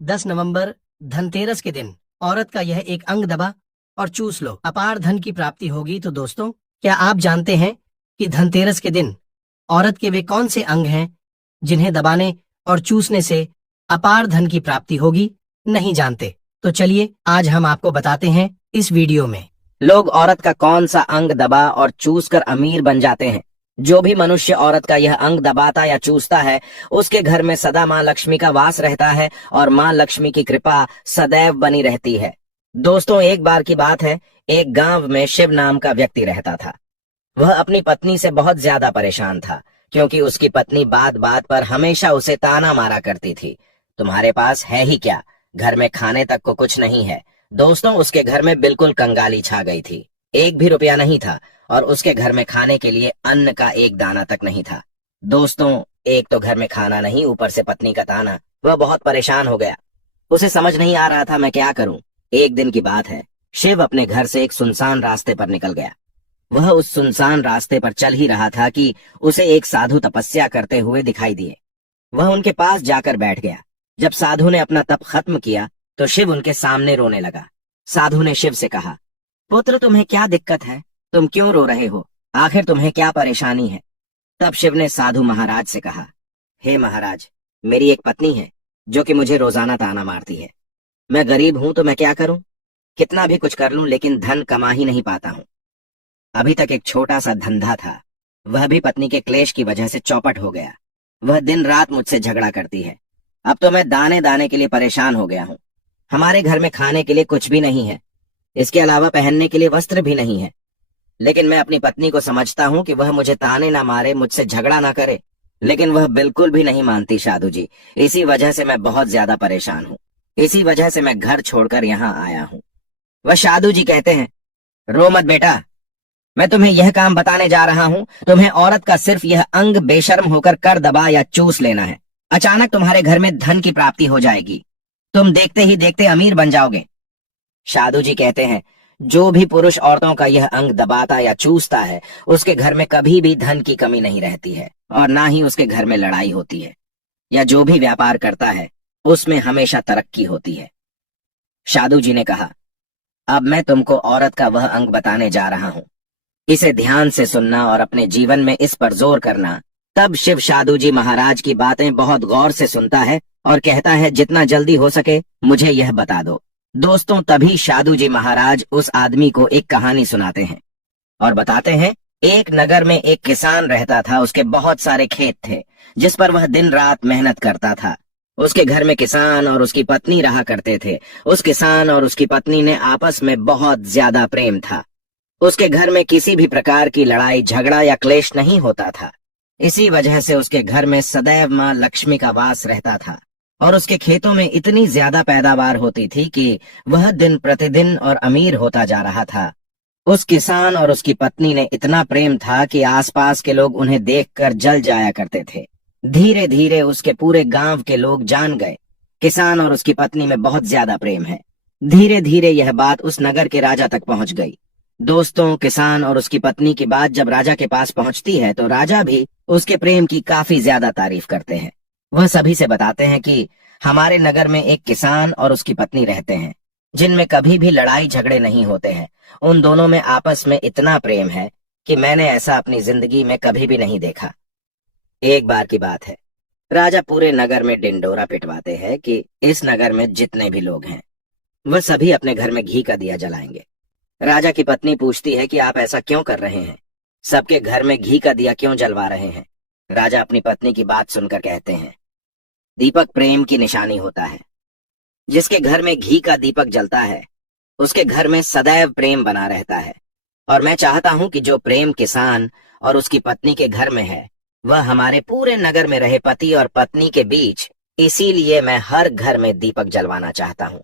10 नवंबर धनतेरस के दिन औरत का यह एक अंग दबा और चूस लो, अपार धन की प्राप्ति होगी। तो दोस्तों, क्या आप जानते हैं कि धनतेरस के दिन औरत के वे कौन से अंग हैं जिन्हें दबाने और चूसने से अपार धन की प्राप्ति होगी? नहीं जानते? तो चलिए आज हम आपको बताते हैं इस वीडियो में। लोग औरत का कौन सा अंग दबा और चूस कर अमीर बन जाते हैं। जो भी मनुष्य औरत का यह अंग दबाता या चूसता है, उसके घर में सदा माँ लक्ष्मी का वास रहता है और माँ लक्ष्मी की कृपा सदैव बनी रहती है। दोस्तों, एक बार की बात है, एक गांव में शिव नाम का व्यक्ति रहता था। वह अपनी पत्नी से बहुत ज्यादा परेशान था, क्योंकि उसकी पत्नी बात बात पर हमेशा उसे ताना मारा करती थी। तुम्हारे पास है ही क्या, घर में खाने तक को कुछ नहीं है। दोस्तों, उसके घर में बिल्कुल कंगाली छा गई थी। एक भी रुपया नहीं था और उसके घर में खाने के लिए अन्न का एक दाना तक नहीं था। दोस्तों, एक तो घर में खाना नहीं, ऊपर से पत्नी का ताना। वह बहुत परेशान हो गया। उसे समझ नहीं आ रहा था मैं क्या करूं। एक दिन की बात है, शिव अपने घर से एक सुनसान रास्ते पर निकल गया। वह उस सुनसान रास्ते पर चल ही रहा था कि उसे एक साधु तपस्या करते हुए दिखाई दिए। वह उनके पास जाकर बैठ गया। जब साधु ने अपना तप खत्म किया तो शिव उनके सामने रोने लगा। साधु ने शिव से कहा, पुत्र, तुम्हें क्या दिक्कत है? तुम क्यों रो रहे हो? आखिर तुम्हें क्या परेशानी है? तब शिव ने साधु महाराज से कहा, हे महाराज, मेरी एक पत्नी है जो कि मुझे रोजाना ताना मारती है। मैं गरीब हूं तो मैं क्या करूं? कितना भी कुछ कर लूं लेकिन धन कमा ही नहीं पाता हूं। अभी तक एक छोटा सा धंधा था, वह भी पत्नी के क्लेश की वजह से चौपट हो गया। वह दिन रात मुझसे झगड़ा करती है। अब तो मैं दाने दाने के लिए परेशान हो गया हूं। हमारे घर में खाने के लिए कुछ भी नहीं है, इसके अलावा पहनने के लिए वस्त्र भी नहीं है। लेकिन मैं अपनी पत्नी को समझता हूं कि वह मुझे ताने ना मारे, मुझसे झगड़ा ना करे, लेकिन वह बिल्कुल भी नहीं मानती साधु जी। इसी वजह से मैं बहुत ज्यादा परेशान हूं। इसी वजह से मैं घर छोड़कर यहाँ आया हूँ। वह साधु जी कहते हैं, रो मत बेटा, मैं तुम्हें यह काम बताने जा रहा हूँ। तुम्हें औरत का सिर्फ यह अंग बेशर्म होकर कर दबा या चूस लेना है। अचानक तुम्हारे घर में धन की प्राप्ति हो जाएगी। तुम देखते ही देखते अमीर बन जाओगे। साधु जी कहते हैं, जो भी पुरुष औरतों का यह अंग दबाता या चूसता है, उसके घर में कभी भी धन की कमी नहीं रहती है और ना ही उसके घर में लड़ाई होती है, या जो भी व्यापार करता है उसमें हमेशा तरक्की होती है। साधु जी ने कहा, अब मैं तुमको औरत का वह अंग बताने जा रहा हूँ। इसे ध्यान से सुनना और अपने जीवन में इस पर जोर करना। तब शिव साधु जी महाराज की बातें बहुत गौर से सुनता है और कहता है, जितना जल्दी हो सके मुझे यह बता दो। दोस्तों, तभी साधु जी महाराज उस आदमी को एक कहानी सुनाते हैं और बताते हैं, एक नगर में एक किसान रहता था। उसके बहुत सारे खेत थे जिस पर वह दिन रात मेहनत करता था। उसके घर में किसान और उसकी पत्नी रहा करते थे। उस किसान और उसकी पत्नी ने आपस में बहुत ज्यादा प्रेम था। उसके घर में किसी भी प्रकार की लड़ाई झगड़ा या क्लेश नहीं होता था। इसी वजह से उसके घर में सदैव माँ लक्ष्मी का वास रहता था और उसके खेतों में इतनी ज्यादा पैदावार होती थी कि वह दिन प्रतिदिन और अमीर होता जा रहा था। उस किसान और उसकी पत्नी ने इतना प्रेम था कि आसपास के लोग उन्हें देखकर जल जाया करते थे। धीरे धीरे उसके पूरे गांव के लोग जान गए, किसान और उसकी पत्नी में बहुत ज्यादा प्रेम है। धीरे धीरे यह बात उस नगर के राजा तक पहुंच गई। दोस्तों, किसान और उसकी पत्नी की बात जब राजा के पास पहुंचती है तो राजा भी उसके प्रेम की काफी ज्यादा तारीफ करते हैं। वह सभी से बताते हैं कि हमारे नगर में एक किसान और उसकी पत्नी रहते हैं, जिनमें कभी भी लड़ाई झगड़े नहीं होते हैं। उन दोनों में आपस में इतना प्रेम है कि मैंने ऐसा अपनी जिंदगी में कभी भी नहीं देखा। एक बार की बात है, राजा पूरे नगर में डिंडोरा पिटवाते हैं कि इस नगर में जितने भी लोग हैं वह सभी अपने घर में घी का दिया जलाएंगे। राजा की पत्नी पूछती है कि आप ऐसा क्यों कर रहे हैं? सबके घर में घी का दिया क्यों जलवा रहे हैं? राजा अपनी पत्नी की बात सुनकर कहते हैं, दीपक प्रेम की निशानी होता है। जिसके घर में घी का दीपक जलता है उसके घर में सदैव प्रेम बना रहता है। और मैं चाहता हूं कि जो प्रेम किसान और उसकी पत्नी के घर में है वह हमारे पूरे नगर में रहे, पति और पत्नी के बीच। इसीलिए मैं हर घर में दीपक जलवाना चाहता हूं।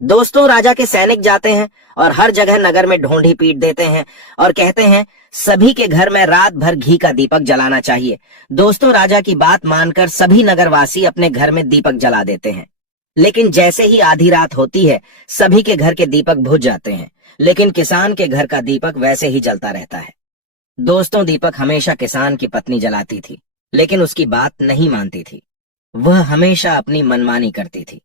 दोस्तों, राजा के सैनिक जाते हैं और हर जगह नगर में ढोंढी पीट देते हैं और कहते हैं सभी के घर में रात भर घी का दीपक जलाना चाहिए। दोस्तों, राजा की बात मानकर सभी नगरवासी अपने घर में दीपक जला देते हैं। लेकिन जैसे ही आधी रात होती है सभी के घर के दीपक बुझ जाते हैं, लेकिन किसान के घर का दीपक वैसे ही जलता रहता है। दोस्तों, दीपक हमेशा किसान की पत्नी जलाती थी, लेकिन उसकी बात नहीं मानती थी। वह हमेशा अपनी मनमानी करती थी।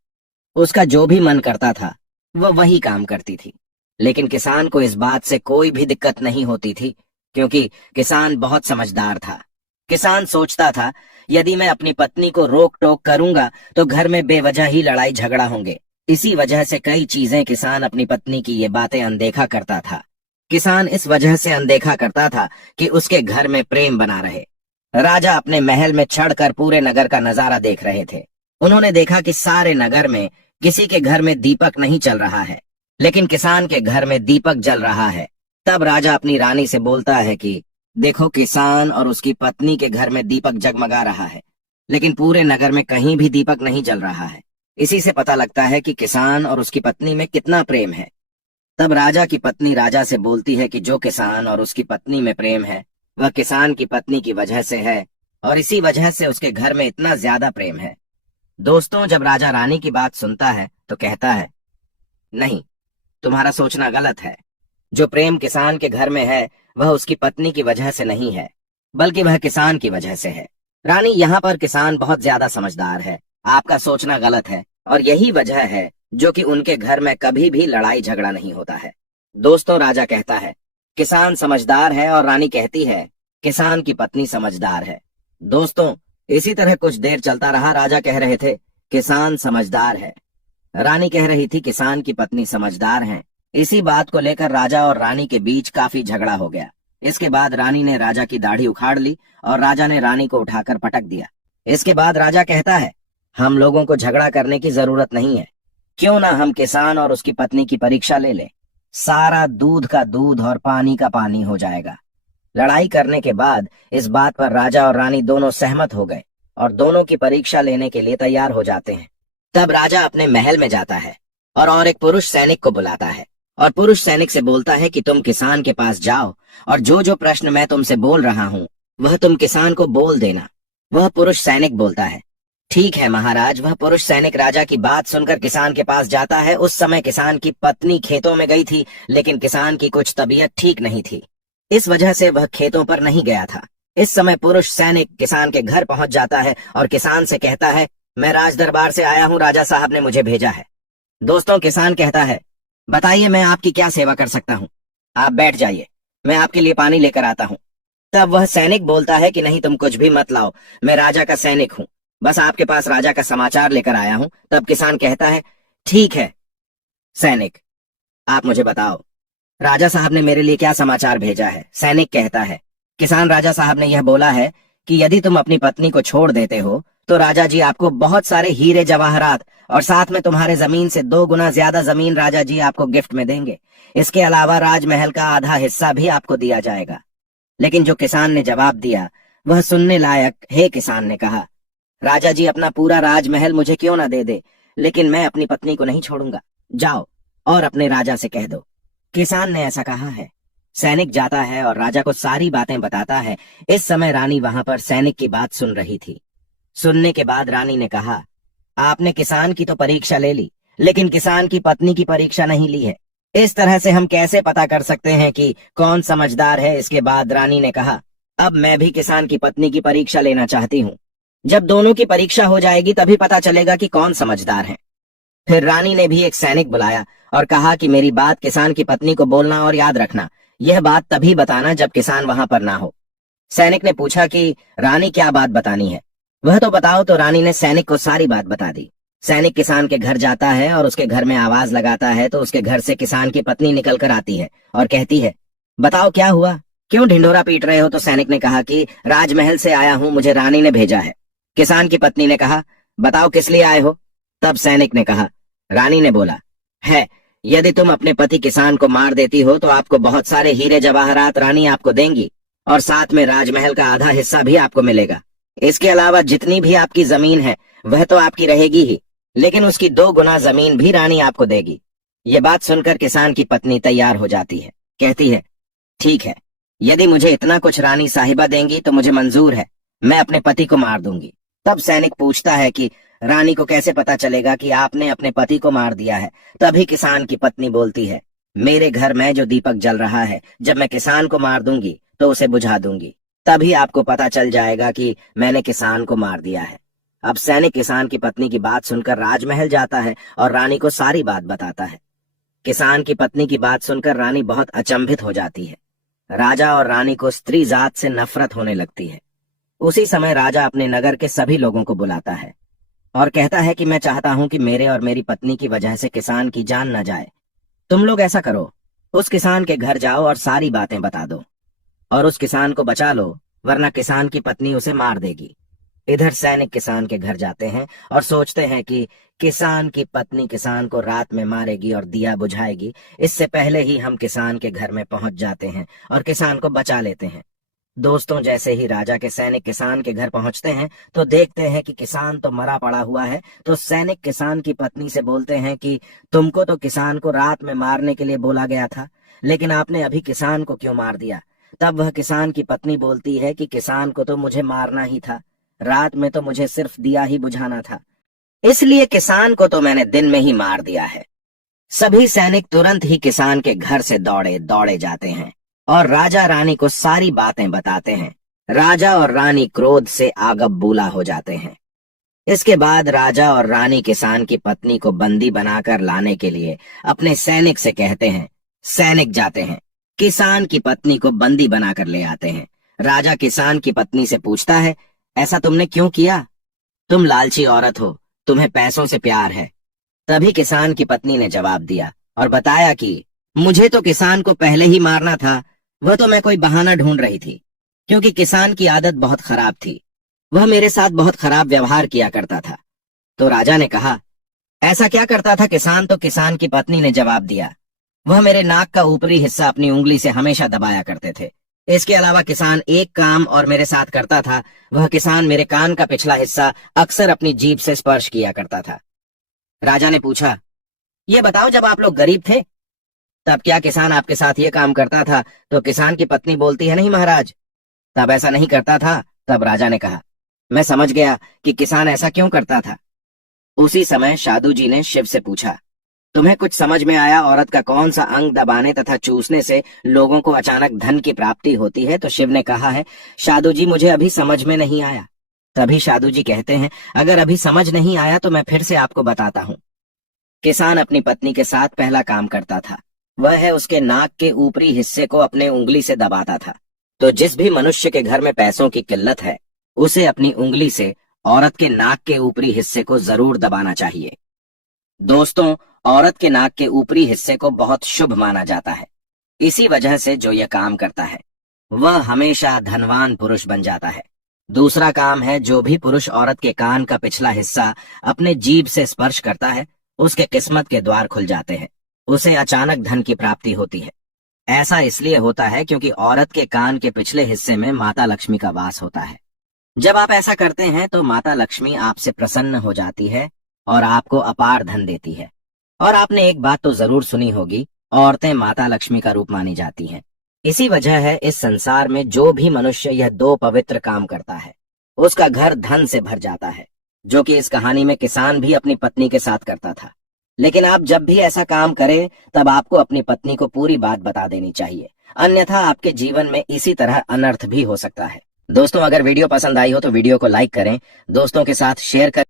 उसका जो भी मन करता था वह वही काम करती थी। लेकिन किसान को इस बात से कोई भी दिक्कत नहीं होती थी, क्योंकि किसान बहुत समझदार था। किसान सोचता था, यदि मैं अपनी पत्नी को रोक टोक करूंगा तो घर में बेवजह ही लड़ाई झगड़ा होंगे। इसी वजह से कई चीजें किसान अपनी पत्नी की ये बातें अनदेखा करता था। किसान इस वजह से अनदेखा करता था कि उसके घर में प्रेम बना रहे। राजा अपने महल में चढ़कर पूरे नगर का नजारा देख रहे थे। उन्होंने देखा कि सारे नगर में किसी के घर में दीपक नहीं चल रहा है, लेकिन किसान के घर में दीपक जल रहा है। तब राजा अपनी रानी से बोलता है कि देखो, किसान और उसकी पत्नी के घर में दीपक जगमगा रहा है, लेकिन पूरे नगर में कहीं भी दीपक नहीं जल रहा है। इसी से पता लगता है कि किसान और उसकी पत्नी में कितना प्रेम है। तब राजा की पत्नी राजा से बोलती है कि जो किसान और उसकी पत्नी में प्रेम है वह किसान की पत्नी की वजह से है, और इसी वजह से उसके घर में इतना ज्यादा प्रेम है। दोस्तों, जब राजा रानी की बात सुनता है तो कहता है, नहीं, तुम्हारा सोचना गलत है। जो प्रेम किसान के घर में है वह उसकी पत्नी की वजह से नहीं है, बल्कि वह किसान की वजह से है। रानी, यहाँ पर किसान बहुत ज्यादा समझदार है, आपका सोचना गलत है, और यही वजह है जो कि उनके घर में कभी भी लड़ाई झगड़ा नहीं होता है। दोस्तों, राजा कहता है किसान समझदार है, और रानी कहती है किसान की पत्नी समझदार है। दोस्तों, इसी तरह कुछ देर चलता रहा। राजा कह रहे थे किसान समझदार है, रानी कह रही थी किसान की पत्नी समझदार है। इसी बात को लेकर राजा और रानी के बीच काफी झगड़ा हो गया। इसके बाद रानी ने राजा की दाढ़ी उखाड़ ली और राजा ने रानी को उठाकर पटक दिया। इसके बाद राजा कहता है, हम लोगों को झगड़ा करने की जरूरत नहीं है, क्यों ना हम किसान और उसकी पत्नी की परीक्षा ले लें। सारा दूध का दूध और पानी का पानी हो जाएगा। लड़ाई करने के बाद इस बात पर राजा और रानी दोनों सहमत हो गए और दोनों की परीक्षा लेने के लिए तैयार हो जाते हैं। तब राजा अपने महल में जाता है और एक पुरुष सैनिक को बुलाता है और पुरुष सैनिक से बोलता है कि तुम किसान के पास जाओ और जो जो प्रश्न मैं तुमसे बोल रहा हूँ वह तुम किसान को बोल देना। वह पुरुष सैनिक बोलता है, ठीक है महाराज। वह पुरुष सैनिक राजा की बात सुनकर किसान के पास जाता है। उस समय किसान की पत्नी खेतों में गई थी, लेकिन किसान की कुछ तबीयत ठीक नहीं थी, इस वजह से वह खेतों पर नहीं गया था। इस समय पुरुष सैनिक किसान के घर पहुंच जाता है और किसान से कहता है, मैं राज दरबार से आया हूं, राजा साहब ने मुझे भेजा है। दोस्तों, किसान कहता है, बताइए मैं आपकी क्या सेवा कर सकता हूँ। आप बैठ जाइए, मैं आपके लिए पानी लेकर आता हूँ। तब वह सैनिक बोलता है कि नहीं, तुम कुछ भी मत लाओ, मैं राजा का सैनिक हूँ, बस आपके पास राजा का समाचार लेकर आया हूँ। तब किसान कहता है, ठीक है सैनिक, आप मुझे बताओ राजा साहब ने मेरे लिए क्या समाचार भेजा है। सैनिक कहता है, किसान, राजा साहब ने यह बोला है कि यदि तुम अपनी पत्नी को छोड़ देते हो तो राजा जी आपको बहुत सारे हीरे जवाहरात और साथ में तुम्हारे जमीन से 2 गुना ज्यादा जमीन राजा जी आपको गिफ्ट में देंगे। इसके अलावा राजमहल का आधा हिस्सा भी आपको दिया जाएगा। लेकिन जो किसान ने जवाब दिया वह सुनने लायक। हे किसान ने कहा, राजा जी अपना पूरा राजमहल मुझे क्यों ना दे दे, लेकिन मैं अपनी पत्नी को नहीं छोड़ूंगा। जाओ और अपने राजा से कह दो किसान ने ऐसा कहा है। सैनिक जाता है और राजा को सारी बातें बताता है। इस समय रानी वहां पर सैनिक की बात सुन रही थी। सुनने के बाद रानी ने कहा, आपने किसान की तो परीक्षा ले ली, लेकिन किसान की पत्नी की परीक्षा नहीं ली है। इस तरह से हम कैसे पता कर सकते हैं कि कौन समझदार है। इसके बाद रानी ने कहा, अब मैं भी किसान की पत्नी की परीक्षा लेना चाहती हूँ। जब दोनों की परीक्षा हो जाएगी तभी पता चलेगा कि कौन समझदार है। फिर रानी ने भी एक सैनिक बुलाया और कहा कि मेरी बात किसान की पत्नी को बोलना और याद रखना, यह बात तभी बताना जब किसान वहां पर ना हो। सैनिक ने पूछा कि रानी क्या बात बतानी है, वह तो बताओ। तो रानी ने सैनिक को सारी बात बता दी। सैनिक किसान के घर जाता है और उसके घर में आवाज लगाता है तो उसके घर से किसान की पत्नी निकल कर आती है और कहती है, बताओ क्या हुआ, क्यों ढिंढोरा पीट रहे हो। तो सैनिक ने कहा कि राजमहल से आया हूं, मुझे रानी ने भेजा है। किसान की पत्नी ने कहा, बताओ किस लिए आए हो। तब सैनिक ने कहा, रानी ने बोला है, यदि तुम अपने पति किसान को मार देती हो तो आपको बहुत सारे हीरे जवाहरात रानी आपको देंगी और साथ में राजमहल का आधा हिस्सा भी आपको मिलेगा। इसके अलावा जितनी भी आपकी जमीन है वह तो आपकी रहेगी ही, लेकिन उसकी 2 गुना जमीन भी रानी आपको देगी। ये बात सुनकर किसान की पत्नी तैयार हो जाती है, कहती है, ठीक है, यदि मुझे इतना कुछ रानी साहिबा देंगी तो मुझे मंजूर है, मैं अपने पति को मार दूंगी। तब सैनिक पूछता है कि रानी को कैसे पता चलेगा कि आपने अपने पति को मार दिया है। तभी किसान की पत्नी बोलती है, मेरे घर में जो दीपक जल रहा है, जब मैं किसान को मार दूंगी तो उसे बुझा दूंगी, तभी आपको पता चल जाएगा कि मैंने किसान को मार दिया है। अब सैनिक किसान की पत्नी की बात सुनकर राजमहल जाता है और रानी को सारी बात बताता है। किसान की पत्नी की बात सुनकर रानी बहुत अचंभित हो जाती है। राजा और रानी को स्त्री जात से नफरत होने लगती है। उसी समय राजा अपने नगर के सभी लोगों को बुलाता है और कहता है कि मैं चाहता हूं कि मेरे और मेरी पत्नी की वजह से किसान की जान न जाए। तुम लोग ऐसा करो, उस किसान के घर जाओ और सारी बातें बता दो और उस किसान को बचा लो, वरना किसान की पत्नी उसे मार देगी। इधर सैनिक किसान के घर जाते हैं और सोचते हैं कि किसान की पत्नी किसान को रात में मारेगी और दिया बुझाएगी। इससे पहले ही हम किसान के घर में पहुंच जाते हैं और किसान को बचा लेते हैं। दोस्तों, जैसे ही राजा के सैनिक किसान के घर पहुंचते हैं तो देखते हैं कि किसान तो मरा पड़ा हुआ है। तो सैनिक किसान की पत्नी से बोलते हैं कि तुमको तो किसान को रात में मारने के लिए बोला गया था, लेकिन आपने अभी किसान को क्यों मार दिया? तब वह किसान की पत्नी बोलती है कि किसान को तो मुझे मारना ही था, रात में तो मुझे सिर्फ दिया ही बुझाना था, इसलिए किसान को तो मैंने दिन में ही मार दिया है। सभी सैनिक तुरंत ही किसान के घर से दौड़े दौड़े जाते हैं और राजा रानी को सारी बातें बताते हैं। राजा और रानी क्रोध से आगबबूला हो जाते हैं। इसके बाद राजा और रानी किसान की पत्नी को बंदी बनाकर लाने के लिए अपने सैनिक से कहते हैं। सैनिक जाते हैं, किसान की पत्नी को बंदी बनाकर ले आते हैं। राजा किसान की पत्नी से पूछता है, ऐसा तुमने क्यों किया? तुम लालची औरत हो, तुम्हें पैसों से प्यार है। तभी किसान की पत्नी ने जवाब दिया और बताया कि मुझे तो किसान को पहले ही मारना था, वह तो मैं कोई बहाना ढूंढ रही थी, क्योंकि किसान की आदत बहुत खराब थी, वह मेरे साथ बहुत खराब व्यवहार किया करता था। तो राजा ने कहा, ऐसा क्या करता था किसान? तो किसान की पत्नी ने जवाब दिया, वह मेरे नाक का ऊपरी हिस्सा अपनी उंगली से हमेशा दबाया करते थे। इसके अलावा किसान एक काम और मेरे साथ करता था, वह किसान मेरे कान का पिछला हिस्सा अक्सर अपनी जीभ से स्पर्श किया करता था। राजा ने पूछा, ये बताओ, जब आप लोग गरीब थे तब क्या किसान आपके साथ ये काम करता था? तो किसान की पत्नी बोलती है, नहीं महाराज, तब ऐसा नहीं करता था। तब राजा ने कहा, मैं समझ गया कि किसान ऐसा क्यों करता था। उसी समय साधु जी ने शिव से पूछा, तुम्हें कुछ समझ में आया औरत का कौन सा अंग दबाने तथा चूसने से लोगों को अचानक धन की प्राप्ति होती है? तो शिव ने कहा है, साधु जी, मुझे अभी समझ में नहीं आया। तभी साधु जी कहते हैं, अगर अभी समझ नहीं आया तो मैं फिर से आपको बताता हूँ। किसान अपनी पत्नी के साथ पहला काम करता था, वह है उसके नाक के ऊपरी हिस्से को अपने उंगली से दबाता था। तो जिस भी मनुष्य के घर में पैसों की किल्लत है, उसे अपनी उंगली से औरत के नाक के ऊपरी हिस्से को जरूर दबाना चाहिए। दोस्तों, औरत के नाक के ऊपरी हिस्से को बहुत शुभ माना जाता है। इसी वजह से जो यह काम करता है वह हमेशा धनवान पुरुष बन जाता है। दूसरा काम है, जो भी पुरुष औरत के कान का पिछला हिस्सा अपने जीभ से स्पर्श करता है, उसके किस्मत के द्वार खुल जाते हैं, उसे अचानक धन की प्राप्ति होती है। ऐसा इसलिए होता है क्योंकि औरत के कान के पिछले हिस्से में माता लक्ष्मी का वास होता है। जब आप ऐसा करते हैं तो माता लक्ष्मी आपसे प्रसन्न हो जाती है और आपको अपार धन देती है। और आपने एक बात तो जरूर सुनी होगी, औरतें माता लक्ष्मी का रूप मानी जाती हैं। इसी वजह है इस संसार में जो भी मनुष्य यह दो पवित्र काम करता है, उसका घर धन से भर जाता है, जो कि इस कहानी में किसान भी अपनी पत्नी के साथ करता था। लेकिन आप जब भी ऐसा काम करें तब आपको अपनी पत्नी को पूरी बात बता देनी चाहिए, अन्यथा आपके जीवन में इसी तरह अनर्थ भी हो सकता है। दोस्तों, अगर वीडियो पसंद आई हो तो वीडियो को लाइक करें, दोस्तों के साथ शेयर करें।